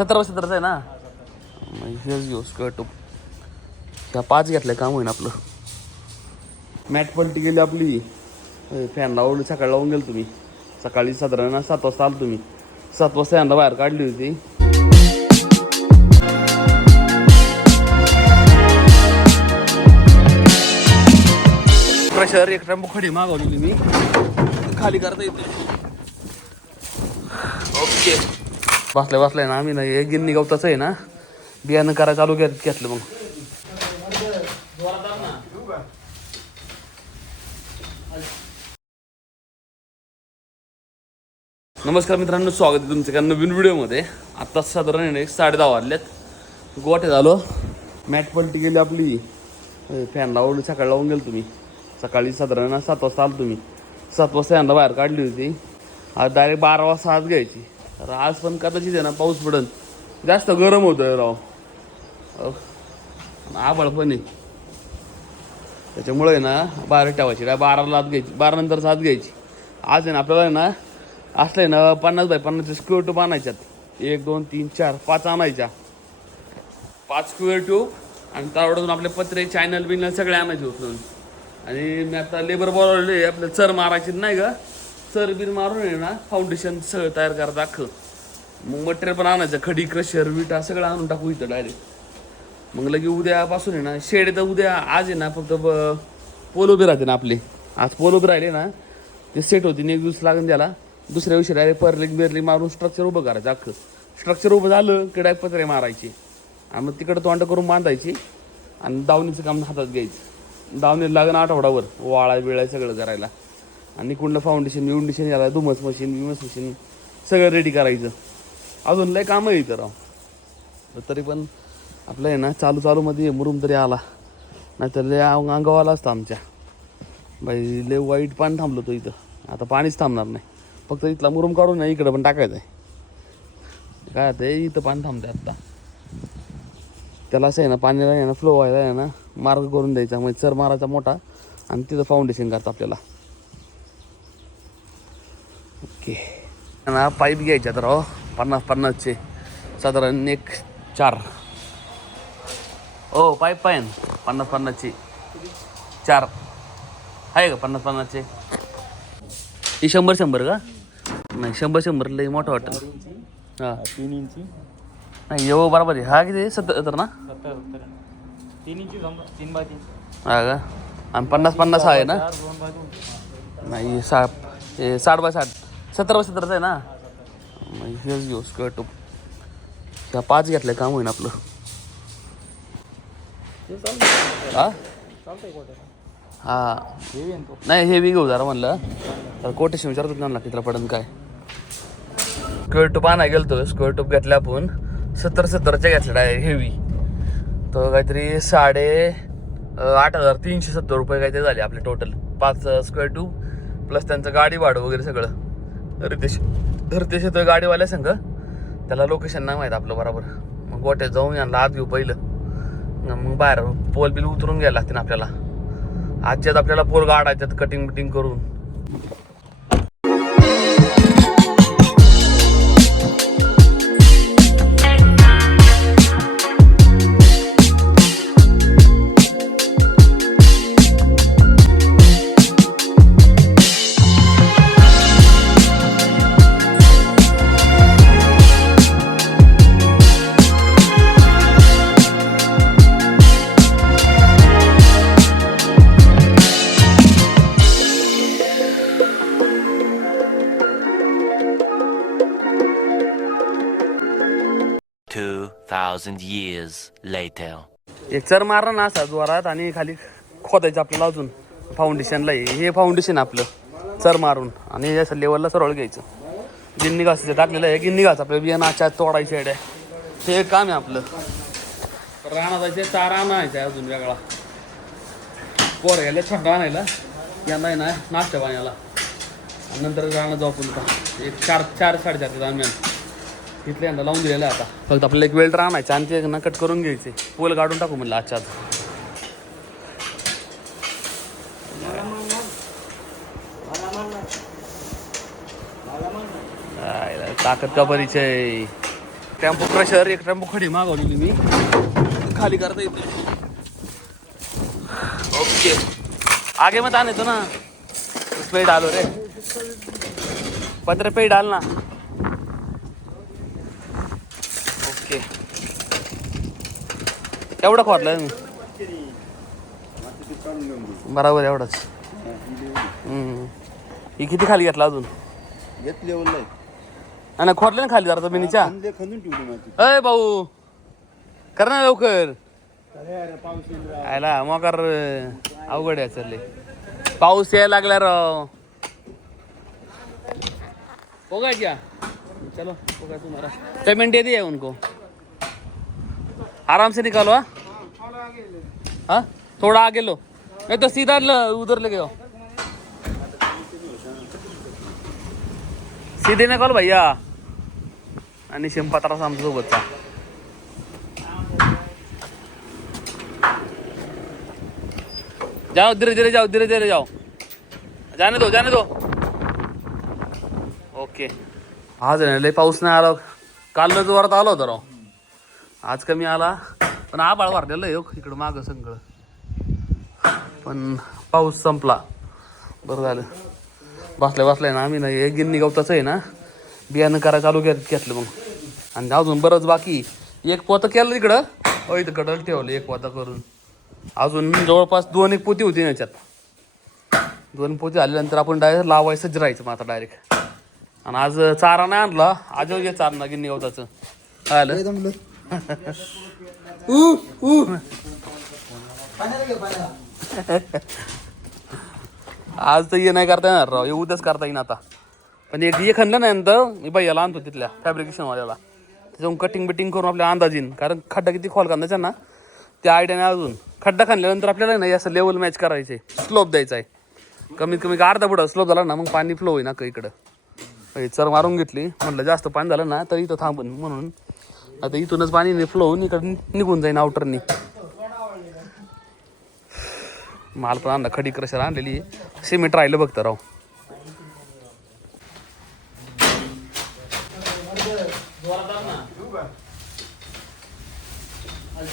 सतरा सतराचा आहे ना? मग हेच घेऊ स्कर्ट ह्या पाच घेतलं काम होईन आपलं. मॅट पलटी गेली आपली. फॅन लावली सकाळी लावून गेलो तुम्ही. सकाळी साधारण सात वाजता आलो तुम्ही. सात वाजता यांना बाहेर काढली होती. प्रेशर एक टाइम खडी मागवली मी खाली करता येते ओके. बसल्या बसल्या ना आम्ही ना हे गिन्नी गवताचं आहे ना बियाणं करा चालू घेत घेतलं मग. नमस्कार मित्रांनो स्वागत आहे तुमचं एका नवीन व्हिडिओमध्ये. आत्ताच साधारण आहे ना एक साडे दहा वाजल्यात गोठे झालो मॅट पलटी गेली आपली. फॅन लावली सकाळी लावून गेलो तुम्ही. सकाळी साधारण सात वाजता आलो तुम्ही. सात वाजता यांना बाहेर काढली होती. आज डायरेक्ट बारा वाजता आज घ्यायची. तर आज पण कदाचित आहे ना पाऊस पडन जास्त गरम होतं राव. अहो, पण आहे. त्याच्यामुळे आहे ना बारा ठेवायची काय बाराला आत घ्यायची बारा नंतर आत घ्यायची. आज आहे ना आपल्याला आहे ना असलं आहे ना पन्नास बाय पन्नासच्या स्क्वेअर ट्यूब आणायच्यात. एक दोन तीन चार पाच आणायच्या. पाच स्क्वेअर ट्यूब आणि त्यावडून आपले पत्रे चॅनल बिनल सगळे आणायचे उचलून. आणि मी आता लेबर बोलावले आपलं चर मारायचे नाही का? सर बिर मारून आहे ना फाउंडेशन सर तयार करायचं अख्खं मग मटेरियल पण आणायचं खडी क्रशर विटा सगळं आणून टाकू इथं डायरेक्ट मग लगे उद्यापासून आहे ना शेड तर उद्या आज आहे ना फक्त ब- पोल उभे राहते ना आपले. आज पोलो उभे राहिले ना ते सेट होती एक दिवस लागून त्याला. दुसऱ्या दिवशी डायरेक्ट परलिंग बिरलिंग मारून स्ट्रक्चर उभं करायचं अख्खं स्ट्रक्चर उभं झालं की डायरेक्ट पत्रे मारायचे. आणि मग तिकडं तोंड करून बांधायची आणि दावणीचं काम हातात घ्यायचं. दावणी लागणं आठवडाभर वाळा बिळा सगळं करायला. आणि कुठलं फाउंडेशन बिउंडेशन याला धुमस मशीन विमस मशीन सगळं रेडी करायचं. अजून लय कामं आहे इथं राव. तरी पण आपलं आहे ना चालू चालूमध्ये मुरुम तरी आला. नाहीतर लय अंग- आला असतं आमच्या. बाई लय वाईट पाणी थांबलो तो इथं. आता पाणीच थांबणार नाही. फक्त इथला मुरुम काढून नाही इकडं पण टाकायचं आहे. काय आता इथं पाणी थांबते आत्ता त्याला असं आहे ना पाण्याला आहे ना फ्लो व्हायला आहे ना मार्ग करून द्यायचा. म्हणजे सर मारायचा मोठा आणि तिथं फाउंडेशन करतं आपल्याला. ना पाईप घ्यायच्यात राव पन्नास पन्नासचे. साधारण एक चार. ओ पाईप पाहिन पन्नास पन्नासची. चार. आहे का पन्नास पन्नासचे? ही शंभर शंभर का? नाही शंभर शंभर लई मोठं वाटतं. हां. तीन इंची. नाही येऊ बरोबर आहे. हा किती? सत्तर ना? सत्तर सत्तर. तीन इंची तीन बाय तीन हा का? आणि पन्नास पन्नास आहे ना? नाही सा हे साठ बाय साठ. सतरा बाय सतराचा आहे ना? मग हेच घेऊ स्कर्ट ह्या पाच घेतलं काम होईन आपलं. ते चालतं हा? हा. नाही हेवी घेऊ जरा म्हणलं. तर कोटेशन विचारतो त्यांना कितीला पडन काय. स्क्वेअर टोप आणा गेलतो स्क्वेअर टोप घेतल्या आपण. सत्तर सत्तरच्या घेतल्या डायरेक्ट हेवी तर काहीतरी साडे आठ हजार तीनशे सत्तर रुपये काहीतरी झाले आपले टोटल पाच स्क्वेअर टूप प्लस त्यांचं गाडी भाडं वगैरे सगळं. रितेश रितेश येतोय गाडीवाल्या संघ. त्याला लोकेशन नाही माहीत आपलं बरोबर. मग गोट्यात जाऊन यांना आत घेऊ पहिलं. मग बाहेर पोल बिल उतरून घ्यायला लागतील आपल्याला. आजच्यात आपल्याला पोर गाडायच्यात कटिंग बिटिंग करून. Two thousand years later. एक चर मारा ना असा जोरात आणि खाली खोदायचं आपल्याला अजून. फाउंडेशनला हे हे फाउंडेशन आपलं. चर मारून. आणि असं लेवलला सरळ घ्यायचं. गिन्नी घास टाकलेलं आहे. गिन्नी घास आपल्या बियाणं आच्या तोडायचे आहे ते एक काम आहे आपलं. राणा जायचे चारा आणायचा आहे अजून वेगळा. पोर गेले छोटा आणायला. यांना ना नाश्ता पाण्याला. नंतर राणा जाऊ आपण एक चार चार साडेचार दरम्यान. तिथले यंदा लावून दिलेलं आहे आता. फक्त आपल्याला एक वेल्डर आणायचा आणि ते ना कट करून घ्यायचे. पोल काढून टाकू म्हणलं आजच्या आज ताकद का परिचय टेम्पो क्रशर एक टेम्पो खडी मागवलेली मी. खाली करता येते ओके. आगे मत आण येतो ना. पेट आलो रे. पत्र पेट ही डालना ओके एवढं खोटलं मी. बरोबर एवढंच. हम्म. ही किती खाली घेतला अजून? घेतले ओलाय आणि खोटलं ना खाली जरा जमिनीच्या. खंदे खंदून ठेवली माती अय भाऊ कर ना लवकर. पाऊस येईल राव. आयला मोकार अवघड आहे चालले. पाऊस यायला लागला राव. हो गया क्या चलो हो गया तुम्हारा पेमेंट दे दिया उनको? आराम से निकालो हाँ? हाँ थोड़ा आगे लो. नहीं तो सीधा उधर ले गए सीधे निकालो भैया. आणि शिंपात्रास आमच्या सोबतचा जाओ धीरे धीरे जाओ धीरे धीरे जाओ. जाने दो जाने दो. ओके. ना लय पाऊस नाही आला. काल जोरात आला होता राव. आज कमी आला पण आबाळ वाढलेलं आहे हो इकडं मागं सगळं. पण पाऊस संपला. बरं झालं. बसल्या बसल्या ना आम्ही ना हे गिन्नी गवताचं आहे ना बियाणं करायला चालू घेत घेतलं मग. आणि अजून बरंच बाकी. एक पोतं केलं तिकडं. हो इथं कडल ठेवलं एक पोतं करून. अजून जवळपास दोन एक पोती होती ना याच्यात. दोन पोती आल्यानंतर आपण डायरेक्ट लावायचं राहायचं मग आता डायरेक्ट आणि आज चारा नाही आणला. आज ये गिन्नी गवताचं. आलं? एकदम लो- आज तर ये नाही करता येणार राव हे उद्याच करता येईन आता. पण एक ये खणलं नाही नंतर मी भैयाला आणतो तिथल्या फॅब्रिकेशन वाल्याला त्याच्याहून कटिंग बिटिंग करून आपल्या अंदाजीन कारण खड्डा किती खोल कांदायचा ना त्या आयडियाने अजून. खड्डा खाणल्यानंतर आपल्याला नाही असं लेवल मॅच करायचे स्लोप द्यायचा आहे कमीत कमी अर्धा फुट स्लोप झाला ना मग पाणी फ्लो होईना का इकडं. चर मारून घेतली म्हटलं जास्त पाणी झालं ना तर इथं थांबून म्हणून. आता इथूनच पाणी फ्लो होऊन इकडून निघून जाईन आउटरनी माल पण आणला खडी क्रशर आणलेली आहे. सिमेंट राहिलं बघतं राव. काय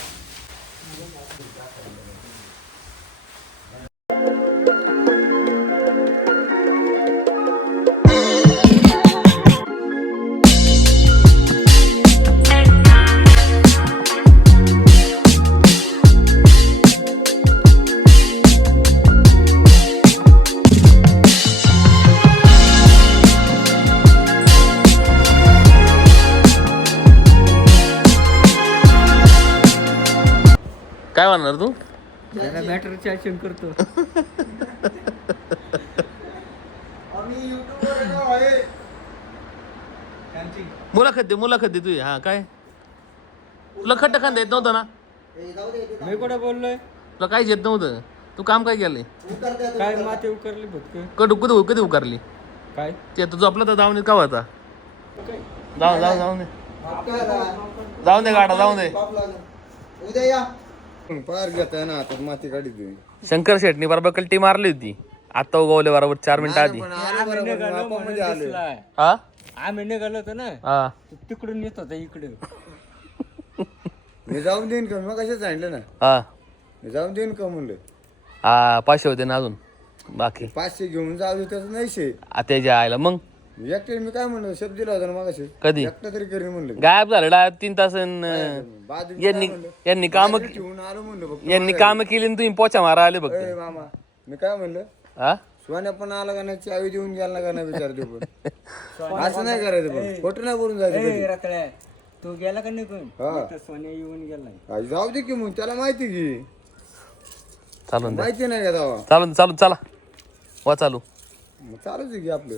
म्हणणार तू? त्याला बॅटरी चार्जिंग करतो. मुलाखत दे मुलाखत दे तुझी. हा काय? तुला खट्ट खांदा येत नव्हतं ना? मी कुठे बोललोय? तुला काहीच येत नव्हतं. तू काम काय केलंय? काय माती उकरली कधी कधी कधी उकारली? काय? ते आता झोपला तर जाऊन दे का होता जाऊ जाऊ जाऊन दे जाऊन दे गाडा जाऊन दे. उद्या या. पार घेताय ना आता माती काढी शंकर शेटनी बरोबर कल्टी मारली होती. आता उगवले बरोबर चार मिनिटं आधी. हा? आम्ही निघालो होतो ना हा. तो तिकडून येत होता इकडे. मी जाऊन देईन का? मग कशाच सांगितलं ना. हा. मी जाऊन देईन का म्हणलं? हा पाचशे होते ना अजून. बाकी. पाचशे घेऊन जाऊ त्याचं नाही शे. त्याच्या आईला. मग? एकटे मी काय म्हणलं शब्द दिला होता ना मग कधी? एकटा तरी करीन म्हणलं गायब झालं डायरेक्ट तीन तास यांनी यांनी काम ठेवून आलो म्हणलं यांनी काम केली आणि तुम्ही पोचा मारा आले बघ ए मामा मी काय म्हणलं? हा सोन्या पण आला का नाही चावी देऊन गेला का नाही विचारते पण. असं नाही करायचं पण. खोटं नाही बोलून जायचं रताळ्या, तू गेला का निघून हा. तर सोन्या येऊन गेलाय आ, जाऊ दे की मग त्याला माहिती की. चालून द्या. माहिती नाही का दावा चालून चालून चला. वा चालू. मग चालूच आहे की आपलं.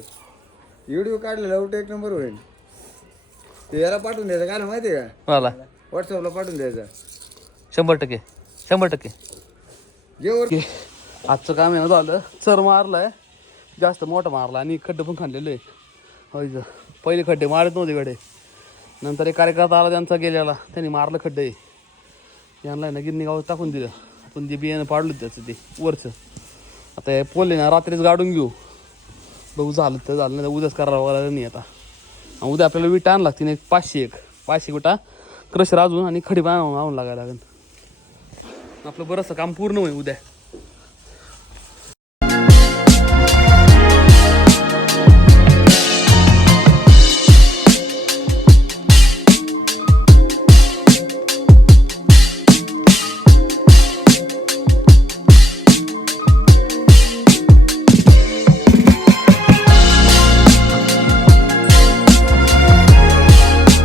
व्हिडिओ काढलेला उलट एक नंबर होईल. ते याला पाठवून द्यायचं काय ना माहिती आहे का? मला? व्हॉट्सअपला पाठवून द्यायचा. शंभर टक्के शंभर टक्के. जेवर ओके आजचं काम आहे ना झालं. चर मारलाय जास्त मोठा मारला आणि खड्डे पण खाल्लेले होय ग. पहिले खड्डे मारत नव्हते कडे नंतर एक कार्यकर्ता आला त्यांचा गेलेला त्यांनी मारलं खड्डे. यांना आहे ना गिरणी गावात टाकून दिलं. आपण ते बियाणं पाडलं त्याचं ते वरचं. आता हे पोले ना रात्रीच गाडून घेऊ. बघू झालं तर झालं नाही तर उद्याच करावं लागलं नाही आता. आणि उद्या आपल्याला विटा आण लागतील एक पाचशे एक. पाचशे विटा क्रशर अजून आणि खडी पण आणून लागायला लागेल. आपलं बरंचसं काम पूर्ण होईल उद्या.